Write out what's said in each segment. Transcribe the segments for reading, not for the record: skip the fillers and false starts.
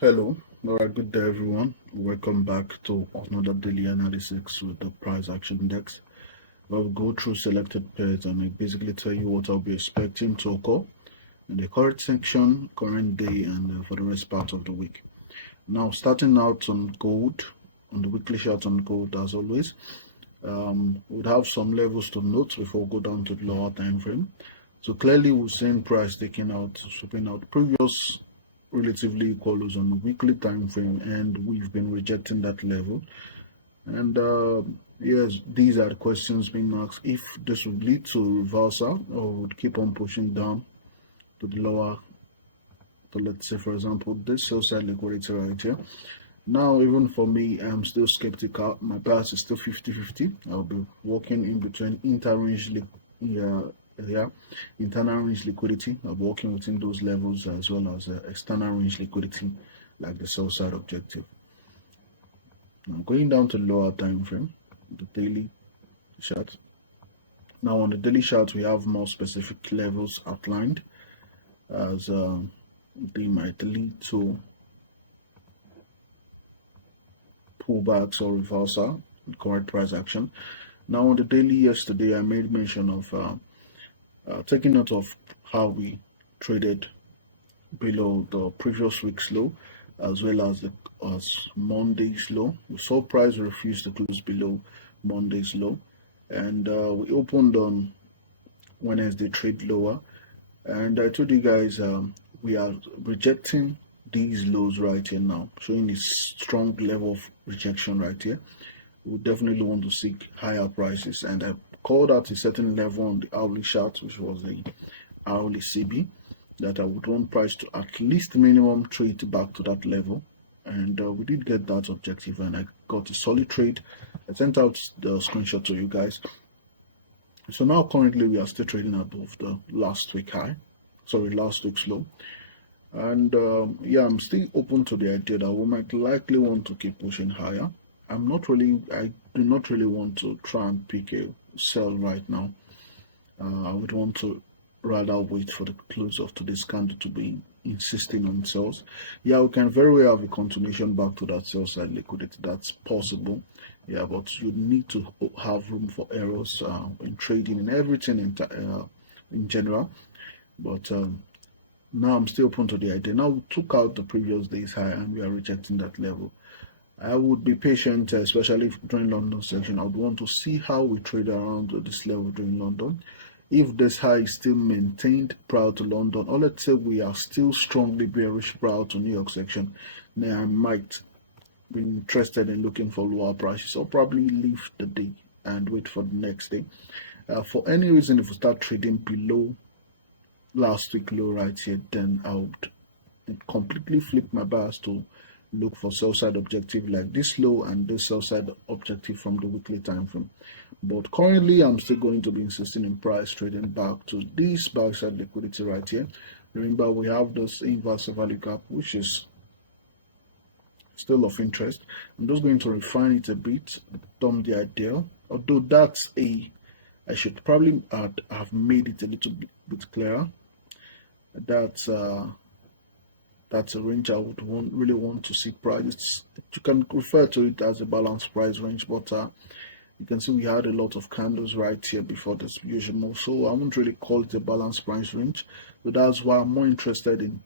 Hello, alright, good day everyone. Welcome back to another daily analysis with the price action index. We'll go through selected pairs and I basically tell you what I'll be expecting to occur in the current section, current day, and for the rest part of the week. Now, starting out on gold, on the weekly chart on gold, as always, we'd have some levels to note before we go down to the lower time frame. So clearly, we're seeing price taking out, sweeping out previous relatively equal lows on the weekly time frame, and we've been rejecting that level. And yes, these are the questions being asked: if this would lead to reversal or would keep on pushing down to the lower. So let's say, for example, this sell side liquidity right here. Now, even for me, I'm still skeptical. My bias is still 50-50. I'll be working in between internal range liquidity. I'll be working within those levels as well as external range liquidity, like the sell side objective. Now, going down to the lower time frame, the daily chart. Now, on the daily chart, we have more specific levels outlined as they might lead to pullbacks or reversal with correct price action. Now on the daily yesterday, I made mention of taking note of how we traded below the previous week's low as well as Monday's low. We saw price refuse to close below Monday's low, and we opened on Wednesday trade lower, and I told you guys we are rejecting these lows right here now, showing a strong level of rejection right here. We definitely want to seek higher prices, and I called out a certain level on the hourly chart, which was the hourly CB, that I would want price to at least minimum trade back to that level, and we did get that objective, and I got a solid trade. I sent out the screenshot to you guys. So now currently we are still trading above the last week's low. And yeah, I'm still open to the idea that we might likely want to keep pushing higher. I do not really want to try and pick a sell right now. I would want to rather wait for the close of today's candle to be insisting on sells. Yeah, we can very well have a continuation back to that sell side liquidity. That's possible. Yeah, but you need to have room for errors in trading and everything in general. But now I'm still open to the idea. Now we took out the previous day's high and we are rejecting that level. I would be patient, especially during London section. I would want to see how we trade around this level during London. If this high is still maintained prior to London, or let's say we are still strongly bearish prior to New York section, then I might be interested in looking for lower prices, or probably leave the day and wait for the next day. For any reason, if we start trading below last week low right here, then I would completely flip my bias to look for sell side objective like this low and this sell side objective from the weekly time frame. But currently I'm still going to be insisting in price trading back to this buy side liquidity right here. Remember, we have this inverse value gap, which is still of interest. I'm just going to refine it a bit, dump the idea, although I should probably have made it a little bit clearer. That's a range I would really want to see price. You can refer to it as a balanced price range, but you can see we had a lot of candles right here before this usual move, so I wouldn't really call it a balanced price range. So that's why I'm more interested in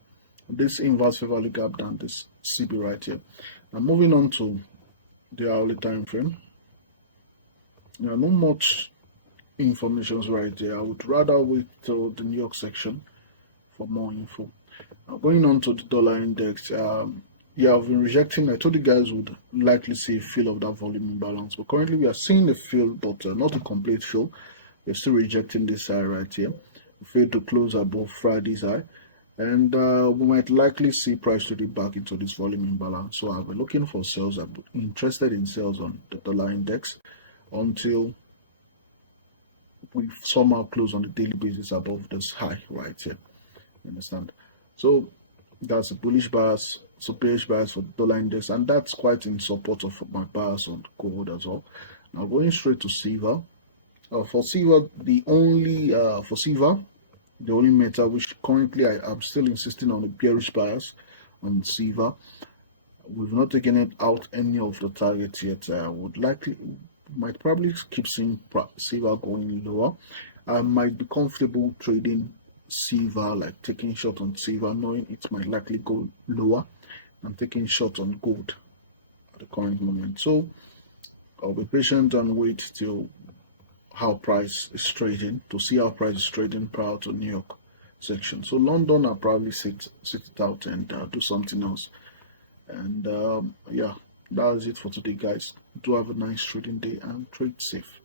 this inverse value gap than this CB right here. Now moving on to the hourly time frame. Now, not much information right there. I would rather wait till the New York section for more info. Now going on to the dollar index, yeah, I've been rejecting. I told you guys would likely see a fill of that volume imbalance, but currently we are seeing a fill, but not a complete fill. We're still rejecting this high right here. We failed to close above Friday's high, and we might likely see price trading back into this volume imbalance. So I'll be looking for sales. I'm interested in sales on the dollar index until we somehow close on the daily basis above this high right here. You understand? So that's a bullish bias, so bearish bias for the dollar index, and that's quite in support of my bias on gold as well. Now going straight to silver. For silver, the only metal which currently I am still insisting on a bearish bias on silver. We've not taken it out any of the targets yet. Might probably keep seeing silver going lower. I might be comfortable trading silver, like taking short on silver, knowing it might likely go lower. I'm taking short on gold at the current moment. So I'll be patient and wait till how price is trading, to see how price is trading prior to New York section. So London, I'll probably sit it out and do something else. And yeah, that's it for today, guys. Do have a nice trading day and trade safe.